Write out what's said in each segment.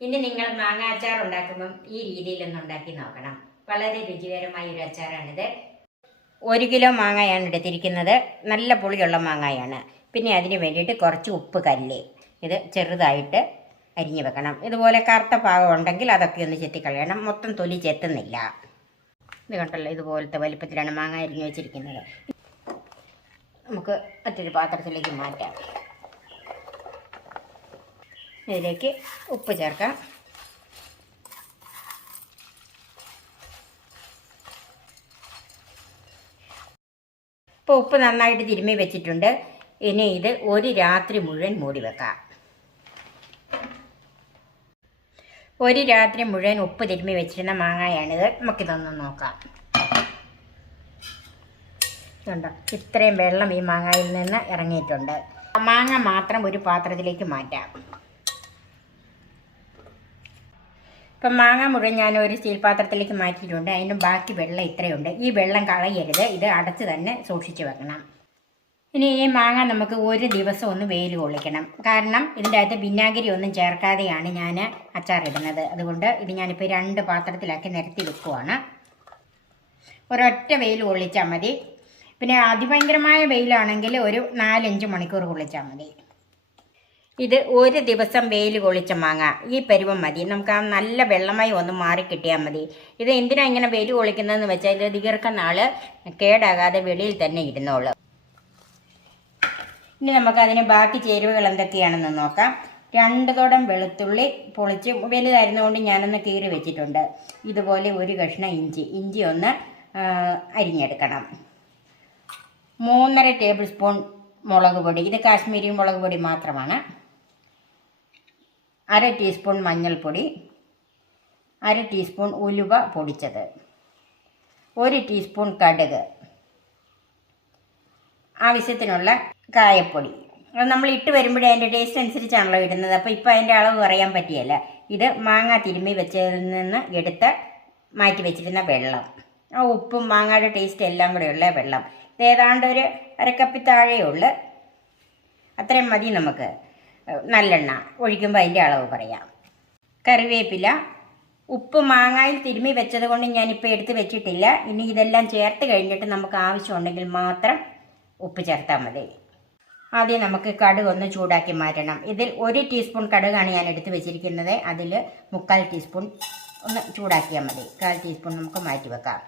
ഇനി നിങ്ങൾ മാങ്ങ അച്ചാർ ഉണ്ടാക്കുമ്പം ഈ രീതിയിലൊന്ന് ഉണ്ടാക്കി നോക്കണം. വളരെ രുചികരമായ ഒരു അച്ചാറാണിത്. 1 കിലോ മാങ്ങയാണ് എടുത്തിരിക്കുന്നത്. നല്ല പുളിയുള്ള മാങ്ങയാണ്. പിന്നെ അതിന് വേണ്ടിയിട്ട് കുറച്ച് ഉപ്പ് കല്ല് ഇത് ചെറുതായിട്ട് അരിഞ്ഞു വെക്കണം. ഇതുപോലെ കറുത്ത പാകം ഉണ്ടെങ്കിൽ അതൊക്കെ ഒന്ന് ചെത്തിക്കളയണം. മൊത്തം തൊലി ചെത്തുന്നില്ല. ഇത് കണ്ടല്ലോ, ഇതുപോലത്തെ വലിപ്പത്തിലാണ് മാങ്ങ അരിഞ്ഞു വെച്ചിരിക്കുന്നത്. നമുക്ക് മറ്റൊരു പാത്രത്തിലേക്ക് മാറ്റാം. ഇതിലേക്ക് ഉപ്പ് ചേർക്കാം. ഇപ്പോൾ ഉപ്പ് നന്നായിട്ട് തിരുമ്മി വെച്ചിട്ടുണ്ട്. ഇനി ഇത് ഒരു രാത്രി മുഴുവൻ മൂടി വെക്കാം. ഒരു രാത്രി മുഴുവൻ ഉപ്പ് തിരുമ്മി വെച്ചിരുന്ന മാങ്ങയാണിത്. നമുക്കിതൊന്ന് നോക്കാം. ഇതുണ്ടോ, ഇത്രയും വെള്ളം ഈ മാങ്ങയിൽ നിന്ന് ഇറങ്ങിയിട്ടുണ്ട്. മാങ്ങ മാത്രം ഒരു പാത്രത്തിലേക്ക് മാറ്റാം. ഇപ്പം മാങ്ങ മുഴുവൻ ഞാൻ ഒരു സ്റ്റീൽ പാത്രത്തിലേക്ക് മാറ്റിയിട്ടുണ്ട്. അതിന് ബാക്കി വെള്ളം ഇത്രയുണ്ട്. ഈ വെള്ളം കളയരുത്. ഇത് അടച്ച് തന്നെ സൂക്ഷിച്ച് വെക്കണം. ഇനി ഈ മാങ്ങ നമുക്ക് ഒരു ദിവസം ഒന്ന് വെയിൽ കൊള്ളിക്കണം. കാരണം ഇതിൻ്റെ അകത്ത് വിനാഗിരി ഒന്നും ചേർക്കാതെയാണ് ഞാൻ അച്ചാറിടുന്നത്. അതുകൊണ്ട് ഇത് ഞാനിപ്പോൾ 2 പാത്രത്തിലാക്കി നിരത്തി വെക്കുവാണ്. ഒരൊറ്റ വെയിൽ കൊള്ളിച്ചാൽ മതി. പിന്നെ അതിഭയങ്കരമായ വെയിലാണെങ്കിൽ ഒരു 4-5 മണിക്കൂർ കൊള്ളിച്ചാൽ മതി. ഇത് ഒരു ദിവസം വെയിൽ കൊള്ളിച്ച മാങ്ങ ഈ പരുവം മതി. നമുക്ക് ആ നല്ല വെള്ളമായി ഒന്ന് മാറിക്കിട്ടിയാൽ മതി. ഇത് എന്തിനാണ് ഇങ്ങനെ വെയിൽ കൊള്ളിക്കുന്നതെന്ന് വെച്ചാൽ ഇത് ദീർഘനാൾ കേടാകാതെ വെളിയിൽ തന്നെ ഇരുന്നോളൂ. ഇനി നമുക്കതിന് ബാക്കി ചേരുവകൾ എന്തൊക്കെയാണെന്ന് നോക്കാം. 2 തുടം വെളുത്തുള്ളി പൊളിച്ച് വലുതായിരുന്നുകൊണ്ട് ഞാനൊന്ന് കീറി വെച്ചിട്ടുണ്ട്. ഇതുപോലെ ഒരു കഷ്ണം ഇഞ്ചി ഒന്ന് അരിഞ്ഞെടുക്കണം. 3½ ടേബിൾ സ്പൂൺ മുളക് പൊടി. ഇത് കാശ്മീരി മുളക് പൊടി മാത്രമാണ്. 1/2 ടീസ്പൂൺ മഞ്ഞൾപ്പൊടി, 1/2 ടീസ്പൂൺ ഉലുവ പൊടിച്ചത്, 1 ടീസ്പൂൺ കടുക്, ആവശ്യത്തിനുള്ള കായപ്പൊടി. അത് നമ്മൾ ഇട്ട് വരുമ്പോഴേ അതിൻ്റെ ടേസ്റ്റ് അനുസരിച്ചാണല്ലോ ഇടുന്നത്. അപ്പോൾ ഇപ്പോൾ അതിൻ്റെ അളവ് പറയാൻ പറ്റിയല്ല. ഇത് മാങ്ങ തിരുമ്മി വെച്ചതിൽ നിന്ന് എടുത്ത് മാറ്റി വെച്ചിരുന്ന വെള്ളം, ആ ഉപ്പും മാങ്ങയുടെ ടേസ്റ്റ് എല്ലാം കൂടെ ഉള്ള വെള്ളം. ഇത് ഏതാണ്ട് ഒരു 1/2 കപ്പ് താഴെയുള്ളു. അത്രയും മതി നമുക്ക്. നല്ലെണ്ണ ഒഴിക്കുമ്പോൾ അതിൻ്റെ അളവ് പറയാം. കറിവേപ്പില. ഉപ്പ് മാങ്ങയിൽ തിരുമ്മി വെച്ചത് കൊണ്ട് ഞാനിപ്പോൾ എടുത്ത് വെച്ചിട്ടില്ല. ഇനി ഇതെല്ലാം ചേർത്ത് കഴിഞ്ഞിട്ട് നമുക്ക് ആവശ്യമുണ്ടെങ്കിൽ മാത്രം ഉപ്പ് ചേർത്താൽ മതി. ആദ്യം നമുക്ക് കടുക് ഒന്ന് ചൂടാക്കി മാറ്റണം. ഇതിൽ 1 ടീസ്പൂൺ കടുകാണ് ഞാൻ എടുത്ത് വെച്ചിരിക്കുന്നത്. അതിൽ 3/4 ടീസ്പൂൺ ഒന്ന് ചൂടാക്കിയാൽ മതി. 1/4 ടീസ്പൂൺ നമുക്ക് മാറ്റി വെക്കാം.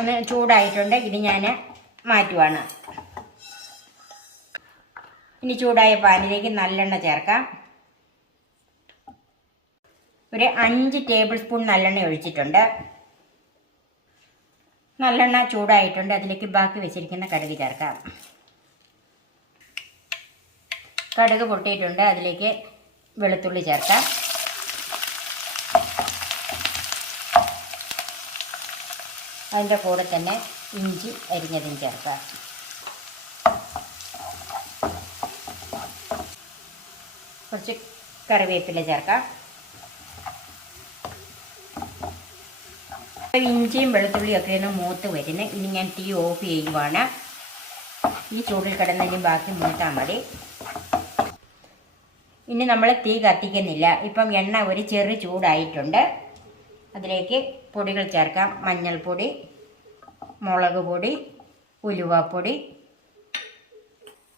ഒന്ന് ചൂടായിട്ടുണ്ട്. ഇത് ഞാൻ മാറ്റുവാണ്. ഇനി ചൂടായ പാനിലേക്ക് നല്ലെണ്ണ ചേർക്കാം. ഒരു 5 ടേബിൾ സ്പൂൺ നല്ലെണ്ണ ഒഴിച്ചിട്ടുണ്ട്. നല്ലെണ്ണ ചൂടായിട്ടുണ്ട്. അതിലേക്ക് ബാക്കി വെച്ചിരിക്കുന്ന കടുക് ചേർക്കാം. കടുക് പൊട്ടിയിട്ടുണ്ട്. അതിലേക്ക് വെളുത്തുള്ളി ചേർക്കാം. അതിൻ്റെ കൂടെ തന്നെ ഇഞ്ചി അരിഞ്ഞതും ചേർക്കാം. കുറച്ച് കറിവേപ്പില ചേർക്കാം. ഇഞ്ചിയും വെളുത്തുള്ളിയും ഒക്കെ ഒന്ന് മൂത്ത് വരുന്നു. ഇനി ഞാൻ തീ ഓഫ് ചെയ്യുവാണ്. ഈ ചൂടിൽ കിടന്നതിനും ബാക്കി മൂത്താൽ മതി. ഇനി നമ്മൾ തീ കത്തിക്കുന്നില്ല. ഇപ്പം എണ്ണ ഒരു ചെറു ചൂടായിട്ടുണ്ട്. അതിലേക്ക് പൊടികൾ ചേർക്കാം. മഞ്ഞൾപ്പൊടി, മുളക് പൊടി, ഉലുവാപ്പൊടി,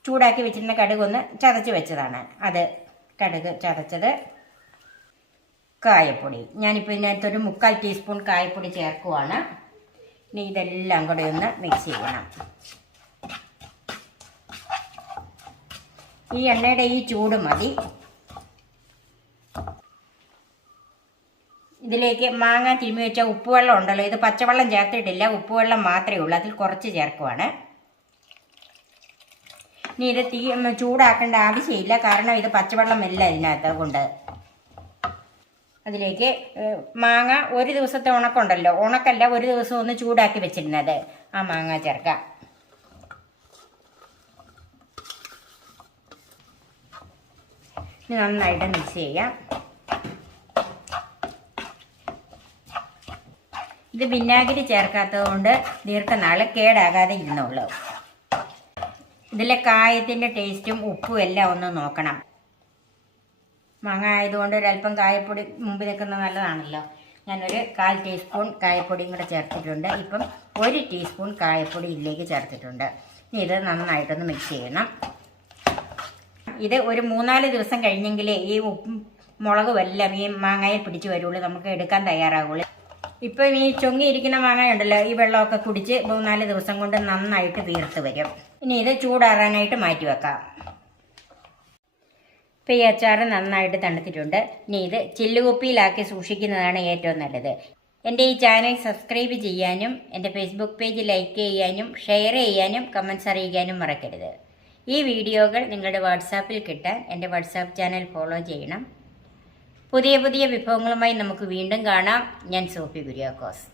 ചൂടാക്കി വെച്ചിരുന്ന കടുക് ഒന്ന് ചതച്ച് വെച്ചതാണ് അത്, കടുക് ചതച്ചത്, കായപ്പൊടി. ഞാനിപ്പോൾ ഇതിനകത്തൊരു 3/4 ടീസ്പൂൺ കായപ്പൊടി ചേർക്കുവാണ്. ഇനി ഇതെല്ലാം കൂടെ ഒന്ന് മിക്സ് ചെയ്യണം. ഈ എണ്ണയുടെ ഈ ചൂട് മതി. ഇതിലേക്ക് മാങ്ങ തിരുമ്മി വെച്ച ഉപ്പുവെള്ളം ഉണ്ടല്ലോ, ഇത് പച്ചവെള്ളം ചേർത്തിട്ടില്ല, ഉപ്പുവെള്ളം മാത്രമേ ഉള്ളൂ. അതിൽ കുറച്ച് ചേർക്കുവാണ്. ഇനി ഇത് ചൂടാക്കേണ്ട ആവശ്യമില്ല, കാരണം ഇത് പച്ചവെള്ളമല്ല ഇതിനകത്ത്. കൊണ്ട് അതിലേക്ക് മാങ്ങ ഒരു ദിവസത്തെ ഉണക്കുണ്ടല്ലോ, ഉണക്കല്ല, ഒരു ദിവസം ഒന്ന് ചൂടാക്കി വെച്ചിരുന്നത്, ആ മാങ്ങ ചേർക്കാം. നന്നായിട്ട് മിക്സ് ചെയ്യാം. ഇത് വിനാഗിരി ചേർക്കാത്തത് കൊണ്ട് ദീർഘനാൾ കേടാകാതെ ഇരുന്നുള്ളൂ. ഇതിലെ കായത്തിൻ്റെ ടേസ്റ്റും ഉപ്പും എല്ലാം ഒന്ന് നോക്കണം. മാങ്ങ ആയതുകൊണ്ട് ഒരല്പം കായപ്പൊടി മുമ്പിൽ നിൽക്കുന്നത് നല്ലതാണല്ലോ. ഞാനൊരു 1/4 ടീസ്പൂൺ കായപ്പൊടിയും കൂടെ ചേർത്തിട്ടുണ്ട്. ഇപ്പം 1 ടീസ്പൂൺ കായപ്പൊടി ഇതിലേക്ക് ചേർത്തിട്ടുണ്ട്. ഇനി ഇത് നന്നായിട്ടൊന്ന് മിക്സ് ചെയ്യണം. ഇത് ഒരു 3-4 ദിവസം കഴിഞ്ഞെങ്കിലേ ഈ ഉപ്പും മുളകും എല്ലാം ഈ മാങ്ങയിൽ പിടിച്ച് വരുള്ളൂ, നമുക്ക് എടുക്കാൻ തയ്യാറാകുള്ളൂ. ഇപ്പം ഈ ചൊങ്ങിയിരിക്കുന്ന മാങ്ങ ഉണ്ടല്ലോ, ഈ വെള്ളമൊക്കെ കുടിച്ച് 3-4 ദിവസം കൊണ്ട് നന്നായിട്ട് വീർത്ത് വരും. ഇനി ഇത് ചൂടാറാനായിട്ട് മാറ്റി വെക്കാം. ഇപ്പം ഈ അച്ചാർ നന്നായിട്ട് തണുത്തിട്ടുണ്ട്. ഇനി ഇത് ചില്ലുകുപ്പിയിലാക്കി സൂക്ഷിക്കുന്നതാണ് ഏറ്റവും നല്ലത്. എൻ്റെ ഈ ചാനൽ സബ്സ്ക്രൈബ് ചെയ്യാനും എൻ്റെ ഫേസ്ബുക്ക് പേജ് ലൈക്ക് ചെയ്യാനും ഷെയർ ചെയ്യാനും കമൻറ്റ്സ് അറിയിക്കാനും മറക്കരുത്. ഈ വീഡിയോകൾ നിങ്ങളുടെ വാട്സാപ്പിൽ കിട്ടാൻ എൻ്റെ വാട്സാപ്പ് ചാനൽ ഫോളോ ചെയ്യണം. പുതിയ പുതിയ വിഭവങ്ങളുമായി നമുക്ക് വീണ്ടും കാണാം. ഞാൻ സോഫി കുര്യാക്കോസ്.